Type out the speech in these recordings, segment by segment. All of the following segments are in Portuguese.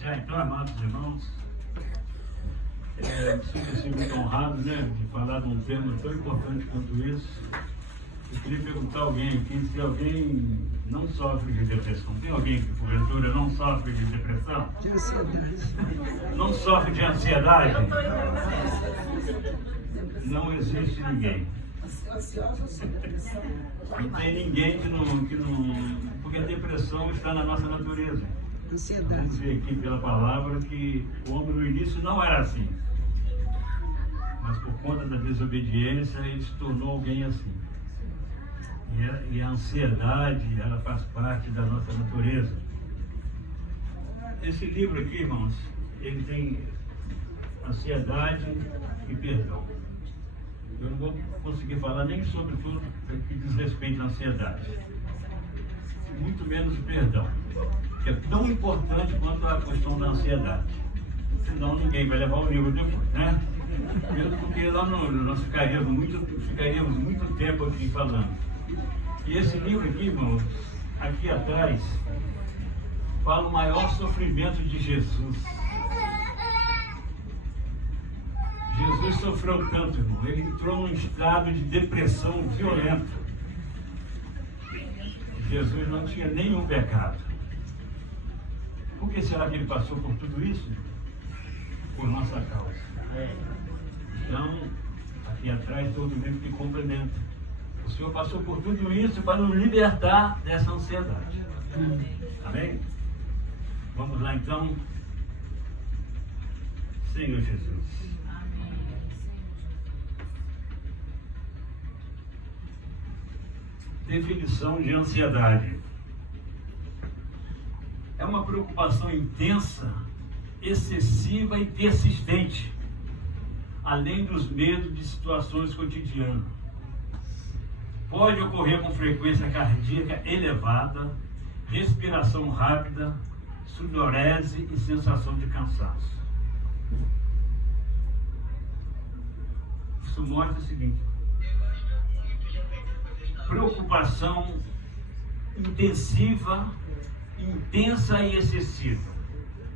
iniciar então, amados irmãos, me sinto assim muito honrado, né, de falar de um tema tão importante quanto esse. Eu queria perguntar a alguém aqui se alguém não sofre de depressão. Tem alguém que porventura não sofre de depressão? De ansiedade. Não sofre de ansiedade? Não existe ninguém. Não tem ninguém que não. Porque a depressão está na nossa natureza. Ansiedade. Vamos ver aqui pela palavra que o homem no início não era assim. Mas por conta da desobediência ele se tornou alguém assim. E a ansiedade, ela faz parte da nossa natureza. Esse livro aqui, irmãos, ele tem ansiedade e perdão. Eu não vou conseguir falar nem sobre tudo que diz respeito à ansiedade. Muito menos o perdão, que é tão importante quanto a questão da ansiedade. Senão ninguém vai levar o livro depois, né? Mesmo porque lá nós ficaríamos muito tempo aqui falando. E esse livro aqui, irmãos, aqui atrás, fala o maior sofrimento de Jesus. Jesus sofreu tanto, irmão. Ele entrou num estado de depressão violenta. Jesus não tinha nenhum pecado. Por que será que ele passou por tudo isso? Por nossa causa. Então, aqui atrás, todo mundo que complementa. O Senhor passou por tudo isso para nos libertar dessa ansiedade. Amém? Vamos lá então. Senhor Jesus. Definição de ansiedade. É uma preocupação intensa, excessiva e persistente, além dos medos de situações cotidianas. Pode ocorrer com frequência cardíaca elevada, respiração rápida, sudorese e sensação de cansaço. Isso mostra o seguinte: preocupação intensiva, intensa e excessiva.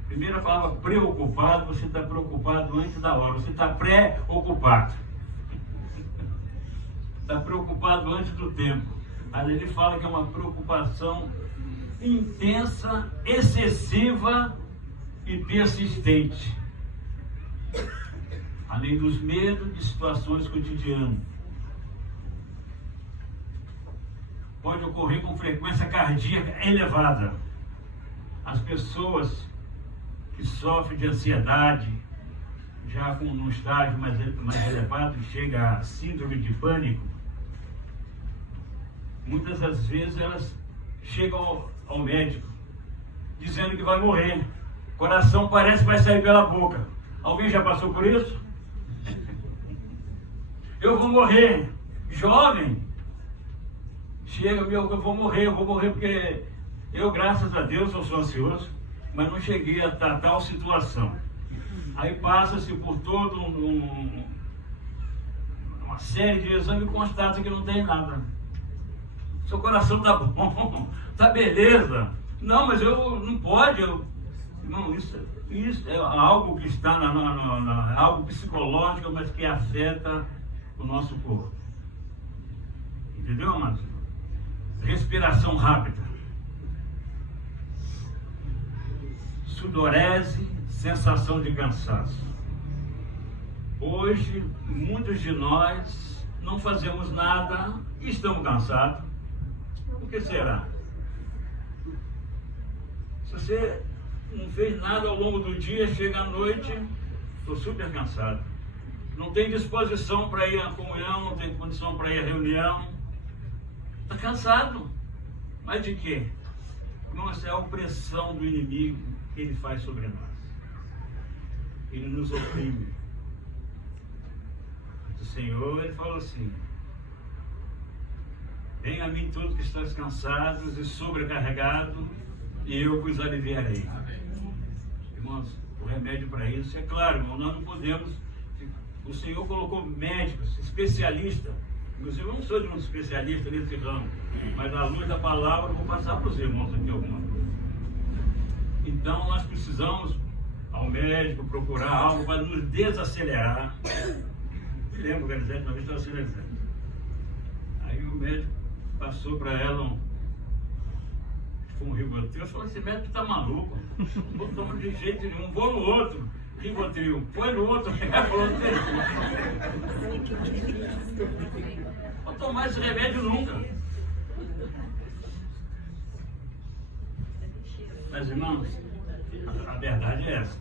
Primeira palavra, preocupado, você está preocupado antes da hora, você está pré-ocupado. Está preocupado antes do tempo. Mas ele fala que é uma preocupação intensa, excessiva e persistente. Além dos medos de situações cotidianas. Pode ocorrer com frequência cardíaca elevada. As pessoas que sofrem de ansiedade, já com um estágio mais elevado, chega a síndrome de pânico, muitas das vezes elas chegam ao médico dizendo que vai morrer. O coração parece que vai sair pela boca. Alguém já passou por isso? Eu vou morrer. Jovem, chega, eu vou morrer porque eu, graças a Deus, eu sou ansioso, mas não cheguei a tal situação. Aí passa-se por todo uma série de exames e constata que não tem nada. Seu coração tá bom, tá beleza. Não, mas eu não pode. Não, isso é algo que está algo psicológico, mas que afeta o nosso corpo. Entendeu, amados? Respiração rápida, sudorese, sensação de cansaço. Hoje, muitos de nós não fazemos nada e estamos cansados. Por que será? Se você não fez nada ao longo do dia, chega à noite, estou super cansado. Não tem disposição para ir à comunhão, não tem condição para ir à reunião. Está cansado. Mas de quê? Nossa, é a opressão do inimigo que ele faz sobre nós. Ele nos oprime. O Senhor, ele falou assim: venha a mim todos que estão cansados e sobrecarregados, e eu vos aliviarei. Irmãos, o remédio para isso, é claro, irmão, nós não podemos. O Senhor colocou médicos, especialistas. Inclusive, eu não sou de um especialista nesse ramo, mas à luz da palavra eu vou passar para os irmãos aqui alguma coisa. Então nós precisamos ao médico procurar algo para nos desacelerar. Me lembro que a Elisete uma vez estava acelerando. Aí o médico passou para ela um Rivotril. Eu falei, esse médico está maluco. Não vou tomar de jeito nenhum, vou no outro. Rivotril, foi no outro. Falou, não vou tomar esse remédio nunca. Mas, irmãos, a verdade é essa.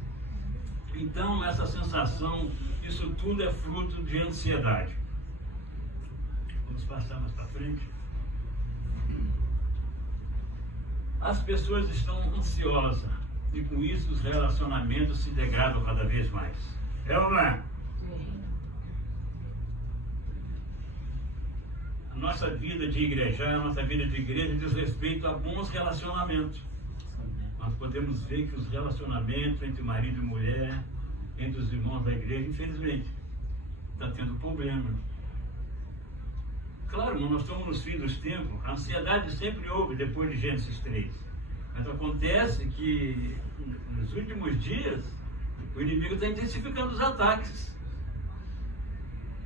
Então, essa sensação, isso tudo é fruto de ansiedade. Vamos passar mais para frente. As pessoas estão ansiosas e com isso os relacionamentos se degradam cada vez mais. É ou não é? A nossa vida de igreja, a nossa vida de igreja diz respeito a bons relacionamentos. Nós podemos ver que os relacionamentos entre marido e mulher, entre os irmãos da igreja, infelizmente, está tendo problema. Claro, nós estamos nos fins dos tempos, a ansiedade sempre houve depois de Gênesis 3. Mas acontece que nos últimos dias o inimigo está intensificando os ataques.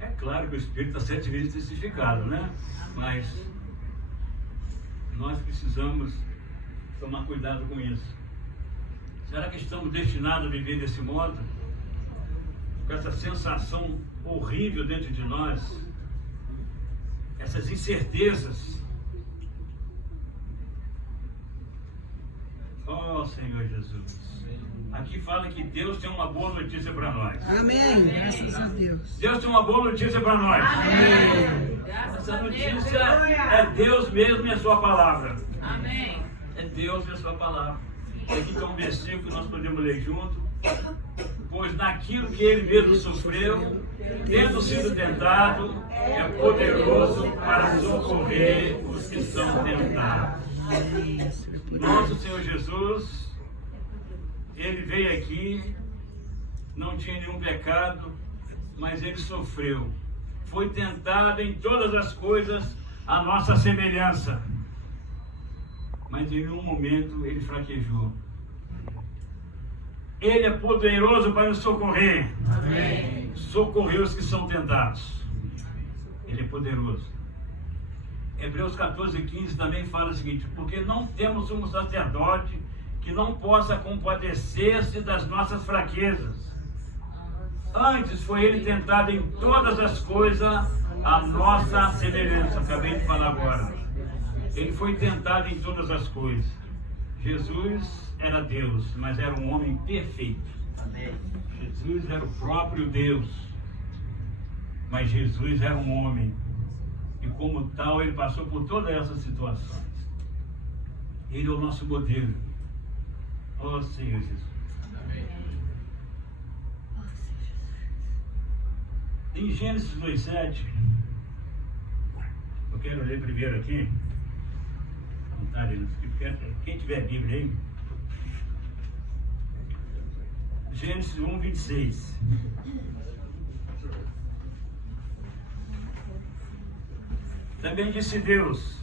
É claro que o espírito está 7 vezes intensificado, né? Mas nós precisamos tomar cuidado com isso. Será que estamos destinados a viver desse modo? Com essa sensação horrível dentro de nós, essas incertezas. Oh, Senhor Jesus. Aqui fala que Deus tem uma boa notícia para nós. Amém. Graças a Deus. Deus tem uma boa notícia para nós. Amém. Essa notícia é Deus mesmo e a sua palavra. Amém. É Deus e a sua palavra. Aqui está um versículo que nós podemos ler junto. Pois naquilo que ele mesmo sofreu, tendo sido tentado, é poderoso para socorrer os que são tentados. Nosso Senhor Jesus, ele veio aqui, não tinha nenhum pecado, mas ele sofreu. Foi tentado em todas as coisas a nossa semelhança. Mas em um momento ele fraquejou. Ele é poderoso para nos socorrer. Amém. Socorrer os que são tentados. Ele é poderoso. Hebreus 14:15 também fala o seguinte: porque não temos um sacerdote que não possa compadecer-se das nossas fraquezas. Antes foi ele tentado em todas as coisas a nossa semelhança. Acabei de falar agora. Ele foi tentado em todas as coisas. Jesus era Deus, mas era um homem perfeito. Amém. Jesus era o próprio Deus, mas Jesus era um homem. E como tal, ele passou por todas essas situações. Ele é o nosso modelo. Oh, Senhor Jesus. Amém. Em Gênesis 2:7, eu quero ler primeiro aqui. Quem tiver Bíblia aí, Gênesis 1:26. Também disse Deus: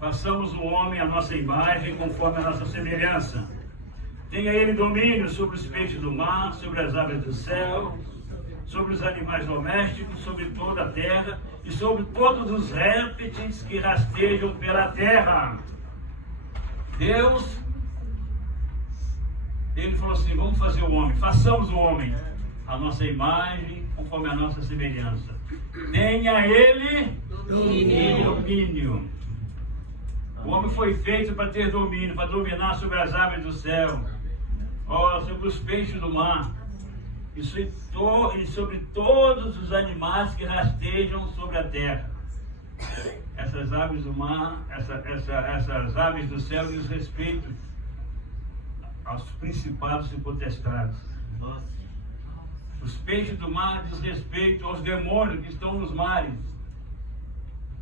façamos o homem à nossa imagem, conforme a nossa semelhança. Tenha ele domínio sobre os peixes do mar, sobre as aves do céu, sobre os animais domésticos, sobre toda a terra e sobre todos os répteis que rastejam pela terra. Deus, ele falou assim: vamos fazer o homem, façamos o homem à nossa imagem, conforme a nossa semelhança. Tenha ele domínio. O homem foi feito para ter domínio, para dominar sobre as aves do céu, sobre os peixes do mar, e sobre todos os animais que rastejam sobre a terra. Essas aves do mar, essas aves do céu diz respeito aos principados e potestades. Os peixes do mar diz respeito aos demônios que estão nos mares.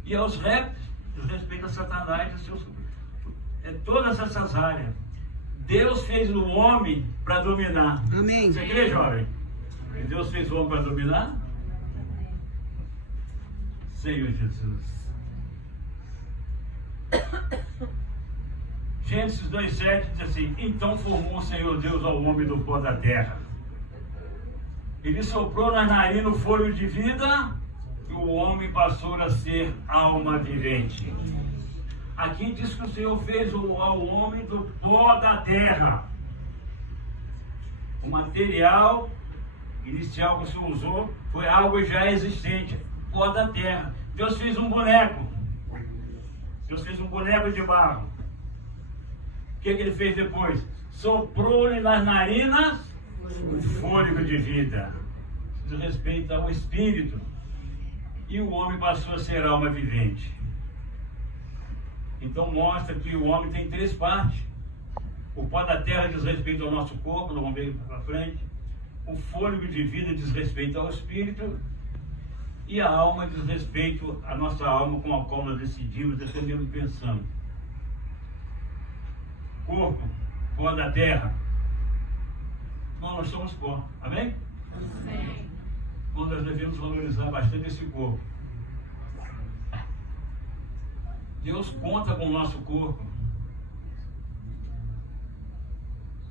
E aos répteis diz respeito a Satanás e seus... todas essas áreas. Deus fez o homem para dominar. Amém. Você crê, jovem? Que Deus fez o homem para dominar? Senhor Jesus. Gênesis 2,7 diz assim: então formou o Senhor Deus ao homem do pó da terra. Ele soprou nas narinas o fôlego de vida e o homem passou a ser alma vivente. Aqui diz que o Senhor fez ao homem do pó da terra. O material inicial que o Senhor usou foi algo já existente, pó da terra. Deus fez um boneco. Deus fez um boneco de barro. O que ele fez depois? Soprou-lhe nas narinas o fôlego de vida. Diz respeito ao espírito. E o homem passou a ser alma vivente. Então mostra que o homem tem três partes. O pó da terra diz respeito ao nosso corpo, nós vamos ver para frente. O fôlego de vida diz respeito ao espírito. E a alma diz respeito à nossa alma com a qual nós decidimos, até mesmo pensando. Corpo, pó da terra. Bom, nós somos pó, amém? Amém. Bom, nós devemos valorizar bastante esse corpo. Deus conta com o nosso corpo.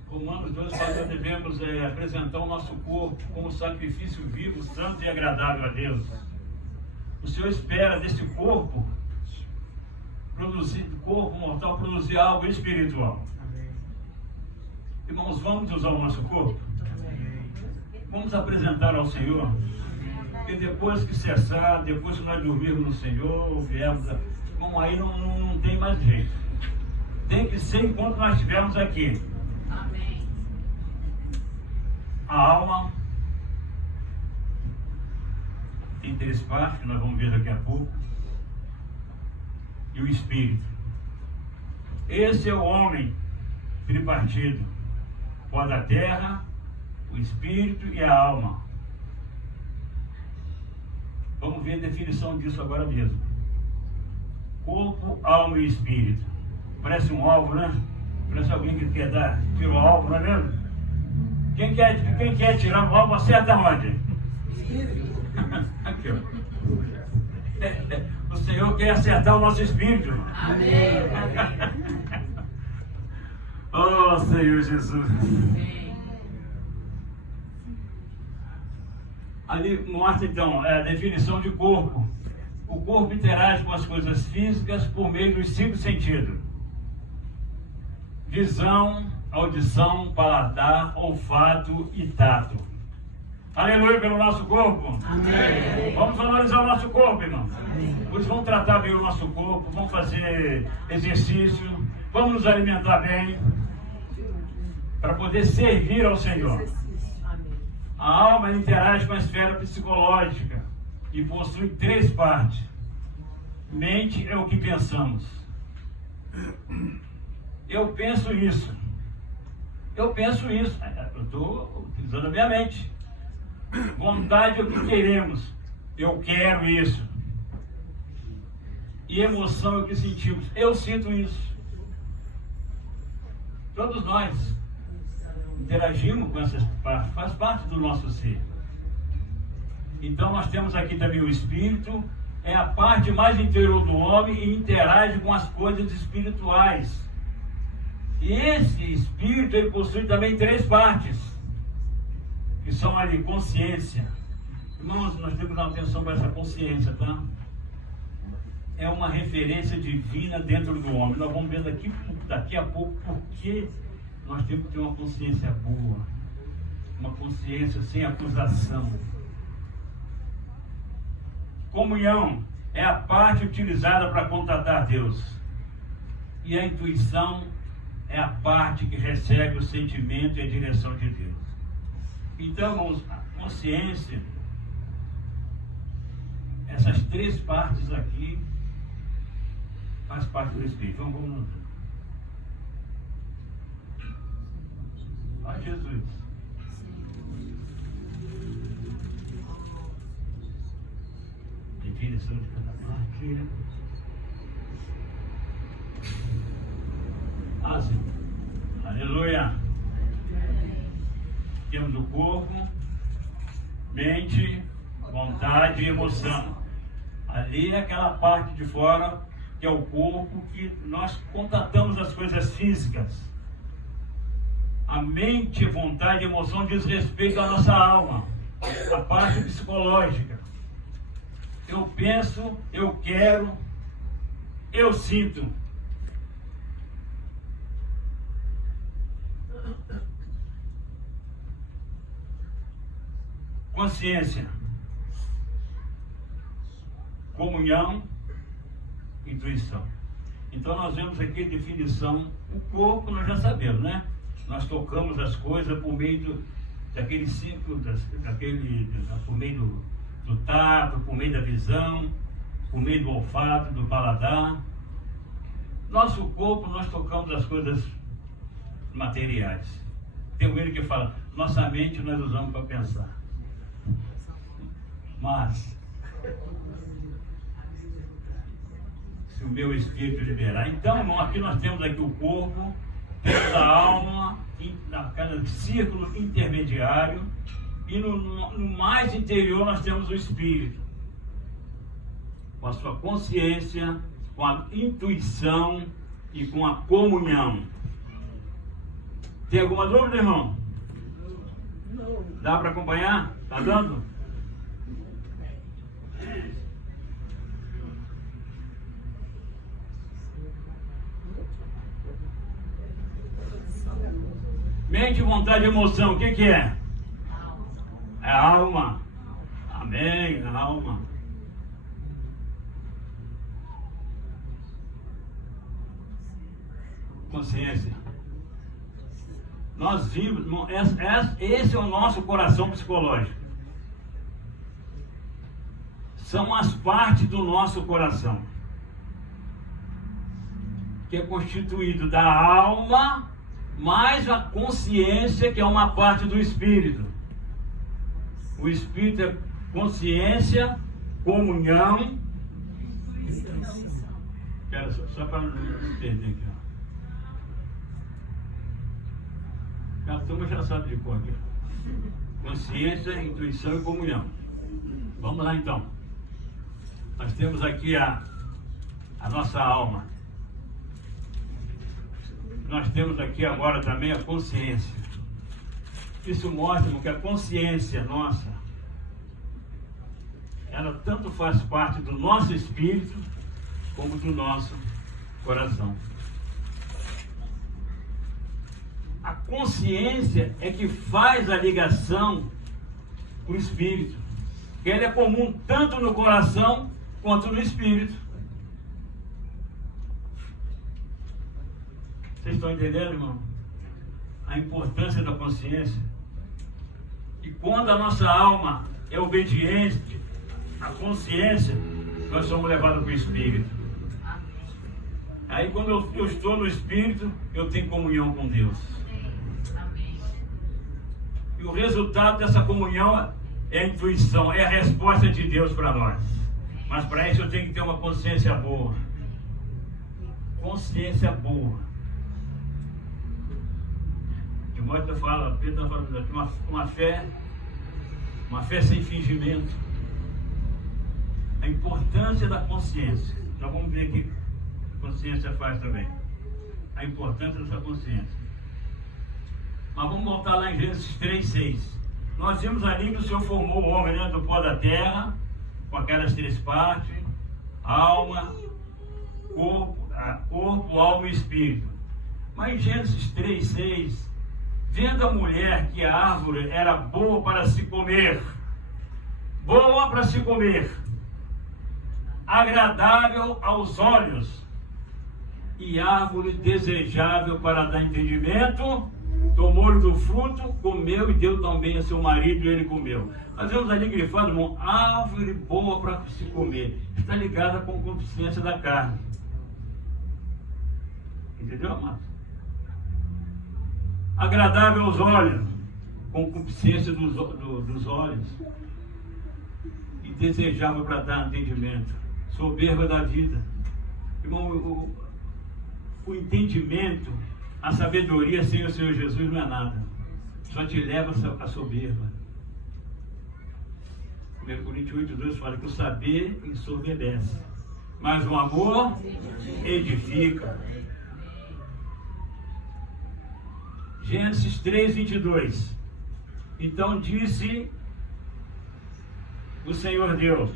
Romanos 12 fala que devemos apresentar o nosso corpo como sacrifício vivo, santo e agradável a Deus. O Senhor espera desse corpo mortal produzir algo espiritual. Irmãos, vamos usar o nosso corpo? Vamos apresentar ao Senhor. E depois que cessar, depois que nós dormirmos no Senhor, viemos, bom, aí não tem mais jeito. Tem que ser enquanto nós estivermos aqui. Amém. A alma tem três partes, que nós vamos ver daqui a pouco. E o espírito. Esse é o homem tripartido. Pó da terra, o espírito e a alma. Vamos ver a definição disso agora mesmo. Corpo, alma e espírito. Parece um alvo, né? Parece alguém que quer tirar o alvo, não é mesmo? Quem quer tirar o alvo, acerta onde? Aqui, ó. O Senhor quer acertar o nosso espírito. Amém. Oh, Senhor Jesus. Amém. Ali mostra então a definição de corpo. O corpo interage com as coisas físicas por meio dos 5 sentidos: visão, audição, paladar, olfato e tato. Aleluia pelo nosso corpo. Amém. Vamos valorizar o nosso corpo, irmão. Amém. Por isso vamos tratar bem o nosso corpo, vamos fazer exercício, vamos nos alimentar bem, para poder servir ao Senhor. A alma interage com a esfera psicológica e possui 3 partes. Mente é o que pensamos. Eu penso isso. Eu estou utilizando a minha mente. Vontade é o que queremos. Eu quero isso. E emoção é o que sentimos. Eu sinto isso. Todos nós interagimos com essas partes, faz parte do nosso ser. Então nós temos aqui também o espírito, é a parte mais interior do homem e interage com as coisas espirituais. E esse espírito, ele possui também 3 partes, que são ali, consciência. Irmãos, nós temos que dar atenção para essa consciência, tá? É uma referência divina dentro do homem. Nós vamos ver daqui a pouco porque nós temos que ter uma consciência boa, uma consciência sem acusação. Comunhão é a parte utilizada para contatar Deus. E a intuição é a parte que recebe o sentimento e a direção de Deus. Então, irmãos, a consciência, essas 3 partes aqui, faz parte do Espírito. Então, vamos. Ó Jesus. Definição de cada parte. Assim. Aleluia. Temos o corpo, mente, vontade e emoção. Ali é aquela parte de fora que é o corpo, que nós contatamos as coisas físicas. A mente, vontade e emoção diz respeito à nossa alma, a parte psicológica. Eu penso, eu quero, eu sinto. Consciência, comunhão, intuição. Então nós vemos aqui a definição. O corpo nós já sabemos, né? Nós tocamos as coisas por meio daquele ciclo, por meio do tato, por meio da visão, por meio do olfato, do paladar. Nosso corpo, nós tocamos as coisas materiais. Tem um ele que fala, nossa mente nós usamos para pensar. Mas, se o meu espírito liberar. Então, aqui nós temos aqui o corpo, temos a alma, naquele círculo intermediário, e no mais interior nós temos o espírito, com a sua consciência, com a intuição e com a comunhão. Tem alguma dúvida, irmão? Dá para acompanhar? Tá dando? Mente, vontade e emoção, o que é? É a alma. Amém, é a alma. Consciência. Nós vivos, esse é o nosso coração psicológico. São as partes do nosso coração, que é constituído da alma, mais a consciência, que é uma parte do espírito. O espírito é consciência, comunhão. Quero só para não perder aqui. A turma já sabe de cor aqui. Consciência, intuição e comunhão. Vamos lá então. Nós temos aqui a nossa alma. Nós temos aqui agora também a consciência. Isso mostra que a consciência nossa, ela tanto faz parte do nosso espírito, como do nosso coração. A consciência é que faz a ligação com o espírito, que ela é comum tanto no coração quanto no espírito. Vocês estão entendendo, irmão? A importância da consciência. E quando a nossa alma é obediente à consciência, nós somos levados para o espírito. Aí quando eu estou no espírito, eu tenho comunhão com Deus. E o resultado dessa comunhão é a intuição, é a resposta de Deus para nós. Mas para isso eu tenho que ter uma consciência boa. Consciência boa. Timóteo fala, Pedro está falando aqui, uma fé sem fingimento. A importância da consciência. Então vamos ver aqui o que a consciência faz também. A importância dessa consciência. Mas vamos voltar lá em Gênesis 3:6. Nós vimos ali que o Senhor formou o homem dentro do pó da terra, com aquelas três partes: alma, corpo, alma e espírito. Mas em Gênesis 3:6, vendo a mulher que a árvore era boa para se comer, agradável aos olhos e árvore desejável para dar entendimento, tomou do fruto, comeu e deu também a seu marido e ele comeu. Nós vemos ali grifado, irmão, árvore boa para se comer. Está ligada com a consciência da carne. Entendeu, amado? Agradável aos olhos, concupiscência dos olhos, e desejável para dar entendimento, soberba da vida. Irmão, o entendimento, a sabedoria sem o Senhor Jesus não é nada, só te leva a soberba. 1 Coríntios 8:2 fala que o saber ensoberbece, mas o amor edifica. Gênesis 3, 22. Então disse o Senhor Deus: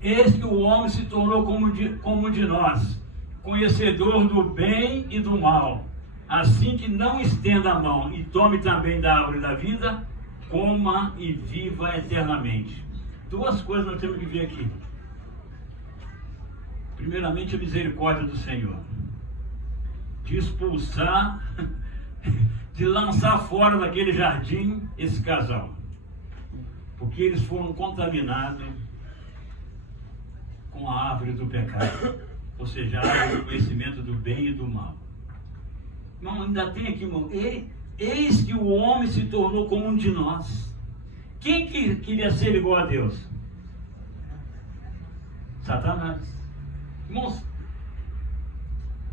eis que o homem se tornou como um de nós, conhecedor do bem e do mal. Assim que não estenda a mão e tome também da árvore da vida, coma e viva eternamente. Duas coisas nós temos que ver aqui. Primeiramente, a misericórdia do Senhor, de expulsar, de lançar fora daquele jardim esse casal, porque eles foram contaminados com a árvore do pecado, ou seja, a árvore do conhecimento do bem e do mal. Irmão, ainda tem aqui, irmão, eis que o homem se tornou como um de nós. Quem que queria ser igual a Deus? Satanás. Irmãos,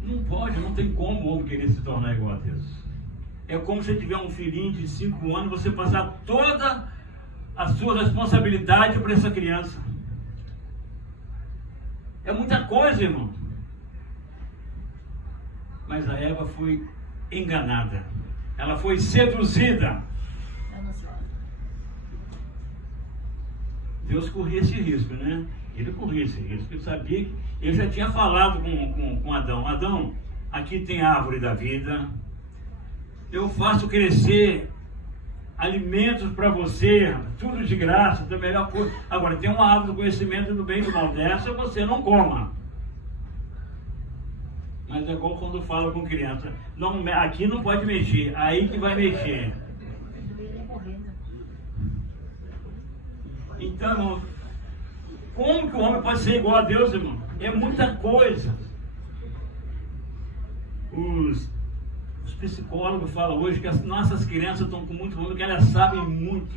não pode, não tem como o homem querer se tornar igual a Deus. É como se tiver um filhinho de 5 anos, você passar toda a sua responsabilidade para essa criança. É muita coisa, irmão. Mas a Eva foi enganada. Ela foi seduzida. Deus corria esse risco, né? Ele corria esse risco. Ele sabia que ele já tinha falado com Adão: Adão, aqui tem a árvore da vida. Eu faço crescer alimentos para você, tudo de graça, da melhor coisa. Agora, tem uma árvore do conhecimento do bem e do mal, dessa você não coma. Mas é igual quando fala com criança: não, aqui não pode mexer, aí que vai mexer. Então, irmão, como que o homem pode ser igual a Deus, irmão? É muita coisa. Os psicólogos falam hoje que as nossas crianças estão com muito problema, que elas sabem muito.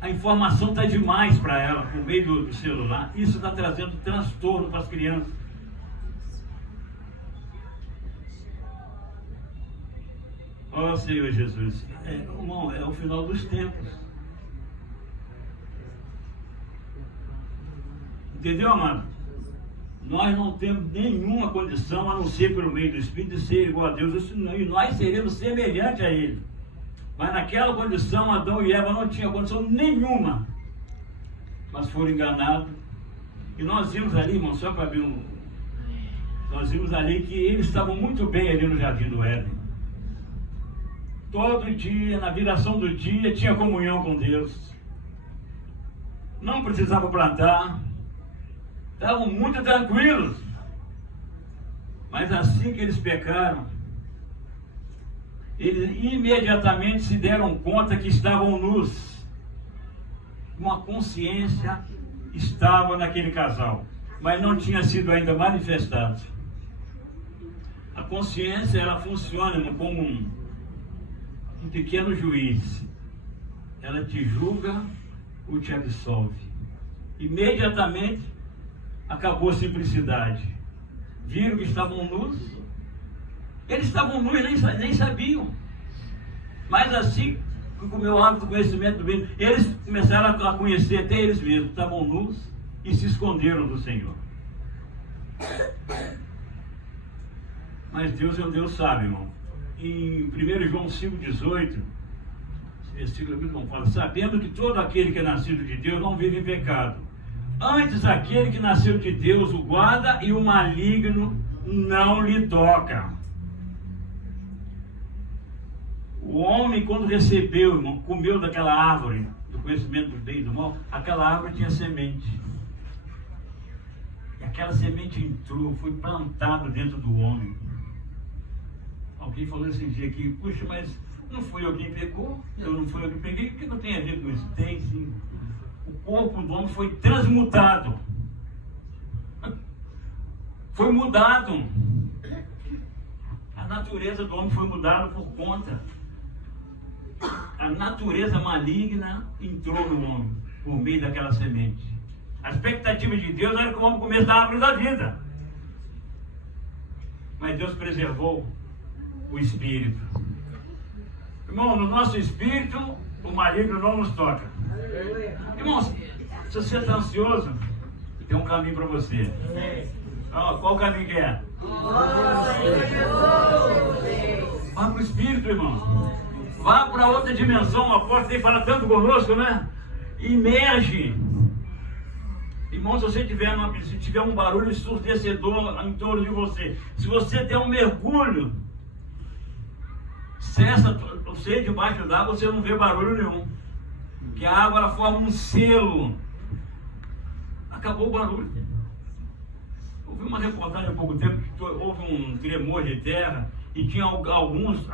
A informação está demais para elas, por meio do celular. Isso está trazendo transtorno para as crianças. Ó Senhor Jesus, irmão, é o final dos tempos. Entendeu, amado? Nós não temos nenhuma condição, a não ser pelo meio do Espírito, de ser igual a Deus, e nós seremos semelhantes a Ele. Mas naquela condição, Adão e Eva não tinham condição nenhuma, mas foram enganados. E nós vimos ali, irmão, só para abrir nós vimos ali que eles estavam muito bem ali no jardim do Éden. Todo dia, na viração do dia, tinha comunhão com Deus. Não precisava plantar. Estavam muito tranquilos. Mas assim que eles pecaram, eles imediatamente se deram conta que estavam nus. Uma consciência estava naquele casal, mas não tinha sido ainda manifestada. A consciência, ela funciona como um pequeno juiz. Ela te julga ou te absolve. Imediatamente acabou a simplicidade. Viram que estavam nus. Eles estavam nus e nem sabiam. Mas assim, com o meu hábito do conhecimento do bem, eles começaram a conhecer até eles mesmos. Estavam nus e se esconderam do Senhor. Mas Deus é um Deus sábio, irmão. Em 1 João 5,18, versículo muito bom, fala: sabendo que todo aquele que é nascido de Deus não vive em pecado. Antes, aquele que nasceu de Deus o guarda, e o maligno não lhe toca. O homem, quando recebeu, irmão, comeu daquela árvore do conhecimento do bem e do mal, aquela árvore tinha semente. E aquela semente entrou, foi plantado dentro do homem. Alguém falou esse dia aqui: puxa, mas não foi eu quem pecou, eu não fui eu que peguei, o que eu tenho a ver com isso? Tem sim. O corpo do homem foi transmutado. Foi mudado. A natureza do homem foi mudada por conta. A natureza maligna entrou no homem por meio daquela semente. A expectativa de Deus era que o homem comesse da árvore da vida. Mas Deus preservou o espírito. Irmão, no nosso espírito, o maligno não nos toca. Irmãos, se você está ansioso, tem um caminho para você. Qual o caminho que é? Vá para o Espírito, irmão. Vá para outra dimensão. O apóstolo tem falado tanto conosco, né? Imerge. Irmão, se você tiver um barulho ensurdecedor em torno de você, se você der um mergulho, cessa você debaixo d'água, você não vê barulho nenhum. Porque a água ela forma um selo. Acabou o barulho. Houve uma reportagem há pouco tempo que houve um tremor de terra e tinha alguns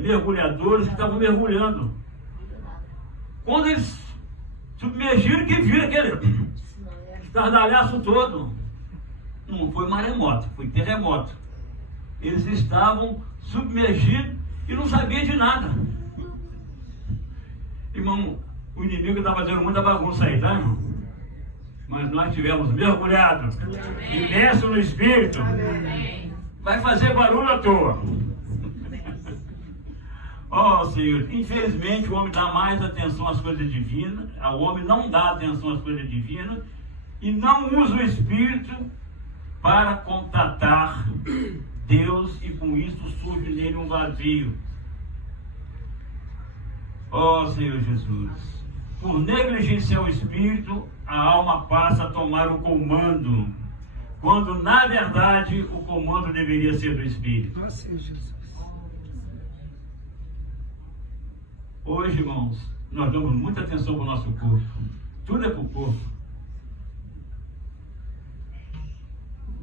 mergulhadores que estavam mergulhando. Quando eles submergiram, que viram aquele estardalhaço todo. Não foi maremoto, foi terremoto. Eles estavam submergidos e não sabiam de nada. Irmão, o inimigo está fazendo muita bagunça aí, tá, irmão? Mas nós tivemos mergulhado, imerso no Espírito. Vai fazer barulho à toa. Oh, Senhor, infelizmente o homem dá mais atenção às coisas divinas, o homem não dá atenção às coisas divinas e não usa o Espírito para contatar Deus, e com isso surge nele um vazio. Oh, Senhor Jesus, por negligenciar o Espírito, a alma passa a tomar o comando, quando na verdade o comando deveria ser do Espírito. Nossa, Senhor Jesus. Hoje, irmãos, nós damos muita atenção para o nosso corpo. Tudo é para o corpo.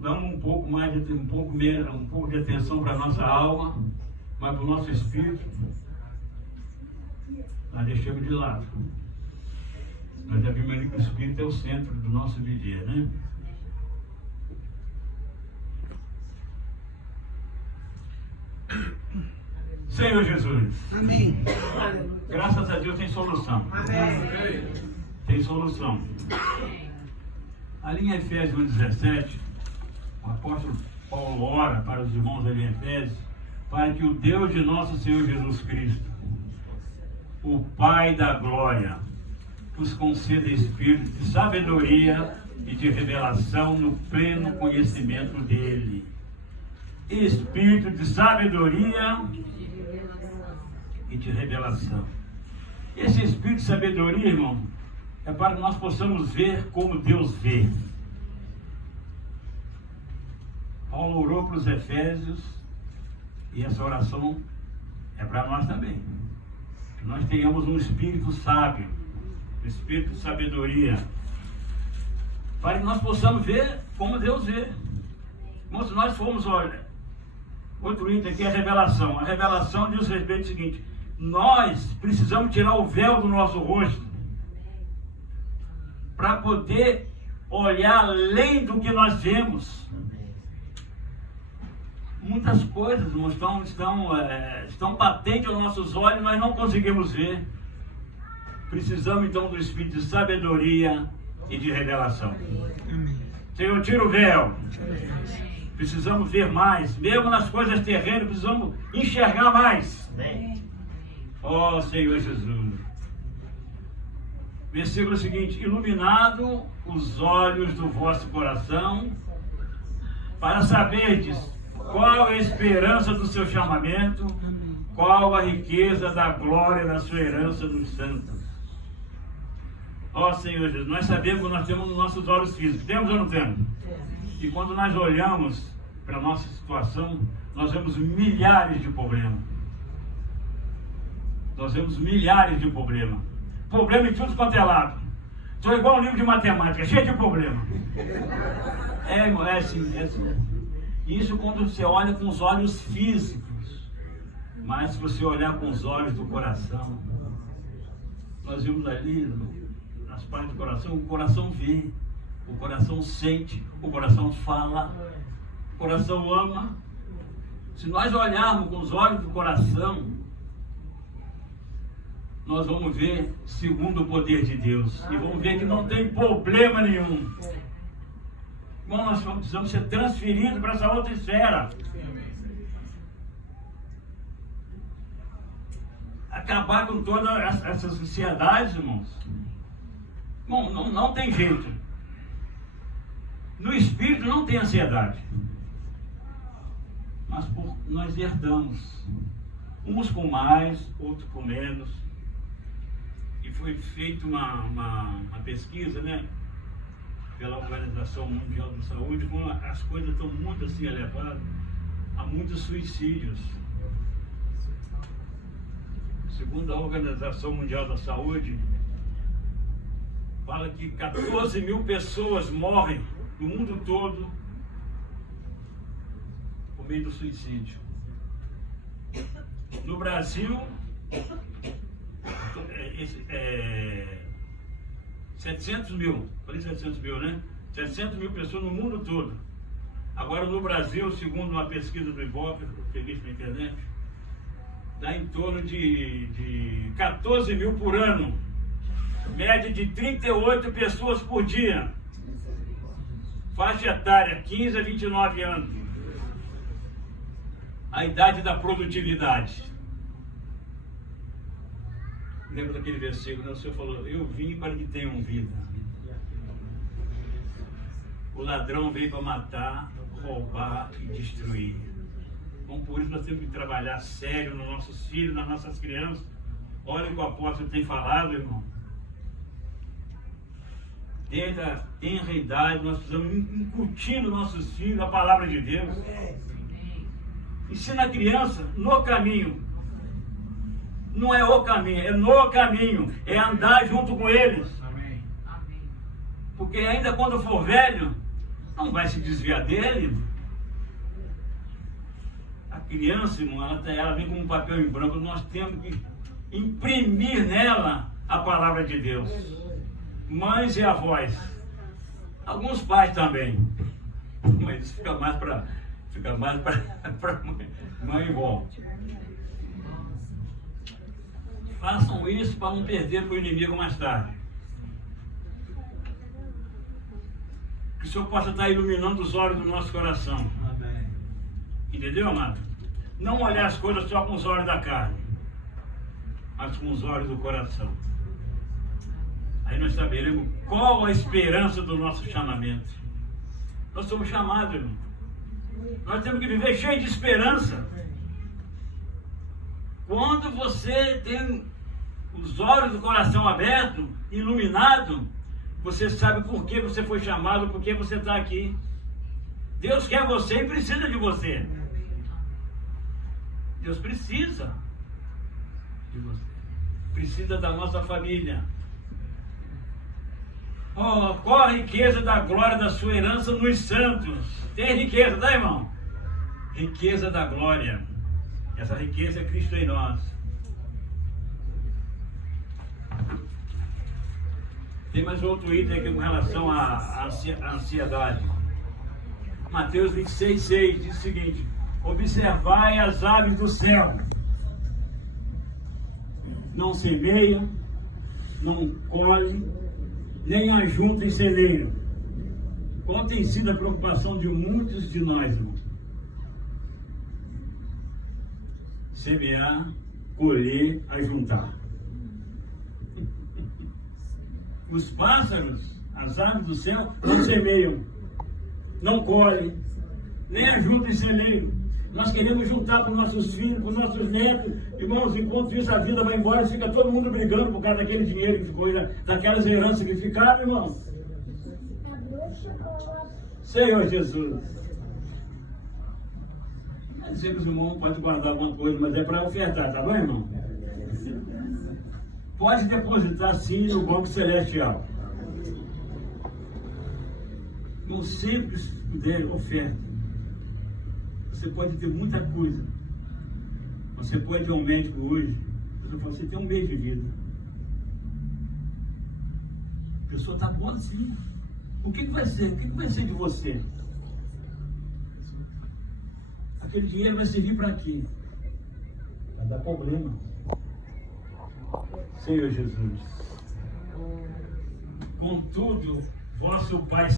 Damos um pouco de atenção para a nossa alma, mas para o nosso espírito, nós deixamos de lado. Nós já vimos ali que o espírito é o centro do nosso viver, né? Senhor Jesus. Amém. Graças a Deus tem solução. Amém. Tem solução. Ali em Efésios 1,17, o apóstolo Paulo ora para os irmãos ali em Efésios, para que o Deus de nosso Senhor Jesus Cristo, o Pai da glória, nos conceda espírito de sabedoria e de revelação no pleno conhecimento dele. Espírito de sabedoria e de revelação. Esse espírito de sabedoria, irmão, é para que nós possamos ver como Deus vê. Paulo orou para os Efésios e essa oração é para nós também. Que nós tenhamos um espírito sábio, um espírito de sabedoria, para que nós possamos ver como Deus vê. Irmão, se nós formos olhar, outro item aqui é a revelação. A revelação diz respeito ao seguinte: nós precisamos tirar o véu do nosso rosto para poder olhar além do que nós vemos. Muitas coisas estão patentes aos nossos olhos, nós não conseguimos ver. Precisamos então do espírito de sabedoria e de revelação. Senhor, tira o véu. Precisamos ver mais, mesmo nas coisas terrenas, precisamos enxergar mais. Ó Senhor Jesus. Versículo seguinte: iluminado os olhos do vosso coração, para saberdes qual a esperança do seu chamamento, qual a riqueza da glória da sua herança nos santos. Ó Senhor Jesus, nós sabemos que nós temos nos nossos olhos físicos, temos ou não temos? E quando nós olhamos para a nossa situação, nós vemos milhares de problemas. Nós vemos milhares de problemas. Problema em tudo quanto é lado. Sou igual um livro de matemática, cheio de problema. É assim. Isso quando você olha com os olhos físicos. Mas se você olhar com os olhos do coração, nós vimos ali, nas partes do coração, o coração vê, o coração sente, o coração fala, o coração ama. Se nós olharmos com os olhos do coração, nós vamos ver segundo o poder de Deus. E vamos ver que não tem problema nenhum. Bom, nós precisamos ser transferidos para essa outra esfera. acabar com todas essas ansiedades, irmãos. Bom, não tem jeito. No espírito não tem ansiedade. Mas nós herdamos. Uns com mais, outros com menos. E foi feita uma pesquisa, né? Pela Organização Mundial da Saúde, como as coisas estão muito assim elevadas, há muitos suicídios. Segundo a Organização Mundial da Saúde, fala que 14 mil pessoas morrem no mundo todo por meio do suicídio. No Brasil, 700 mil, falei 700 mil, né? 700 mil pessoas no mundo todo. Agora no Brasil, segundo uma pesquisa do Ibope, que eu peguei na internet, dá em torno de 14 mil por ano. Média de 38 pessoas por dia. Faixa etária, 15 a 29 anos. A idade da produtividade. Lembra daquele versículo, né? O Senhor falou, eu vim para que tenham vida. O ladrão veio para matar, roubar e destruir. Então, por isso nós temos que trabalhar sério nos nossos filhos, nas nossas crianças. Olha o que o apóstolo tem falado, irmão. Desde a tenra idade, nós precisamos incutir nos nossos filhos a palavra de Deus. Ensina a criança no caminho. Não é o caminho, é no caminho. É andar junto com eles. Amém. Porque ainda quando for velho, não vai se desviar dele. A criança, irmão, ela vem com um papel em branco. Nós temos que imprimir nela a palavra de Deus. Mães e avós. Alguns pais também. Mas isso fica mais para mãe e vó. Façam isso para não perder para o inimigo mais tarde. Que o Senhor possa estar iluminando os olhos do nosso coração. Amém. Entendeu, amado? Não olhar as coisas só com os olhos da carne, mas com os olhos do coração. Aí nós saberemos qual a esperança do nosso chamamento. Nós somos chamados, irmão. Nós temos que viver cheio de esperança. Quando você tem os olhos do coração aberto, iluminado, você sabe por que você foi chamado, por que você está aqui. Deus quer você e precisa de você. Deus precisa de você. Precisa da nossa família. Oh, qual a riqueza da glória da sua herança nos santos? Tem riqueza, tá, irmão? Riqueza da glória. Essa riqueza é Cristo em nós. Tem mais outro item aqui com relação à ansiedade. Mateus 26:6 diz o seguinte: observai as aves do céu. Não semeiam, não colhem, nem ajuntem em celeiro. Qual tem sido a preocupação de muitos de nós, irmão? Semear, colher, ajuntar. Os pássaros, as aves do céu, não semeiam, não colhem, nem ajuntam em celeiro. Nós queremos juntar para os nossos filhos, para os nossos netos. Irmãos, enquanto isso a vida vai embora, fica todo mundo brigando por causa daquele dinheiro que ficou, daquelas heranças que ficaram, irmão. Senhor Jesus. Não dizer que os irmãos podem guardar alguma coisa, mas é para ofertar, tá bom, irmão? Pode depositar sim no Banco Celestial. Não sempre se puder, oferta. Você pode ter muita coisa. Você pode ir ao médico hoje. Você tem um mês de vida. A pessoa está boa assim. O que vai ser? O que vai ser de você? Aquele dinheiro vai servir para quê? Vai dar problema. Senhor Jesus. Contudo, vosso Pai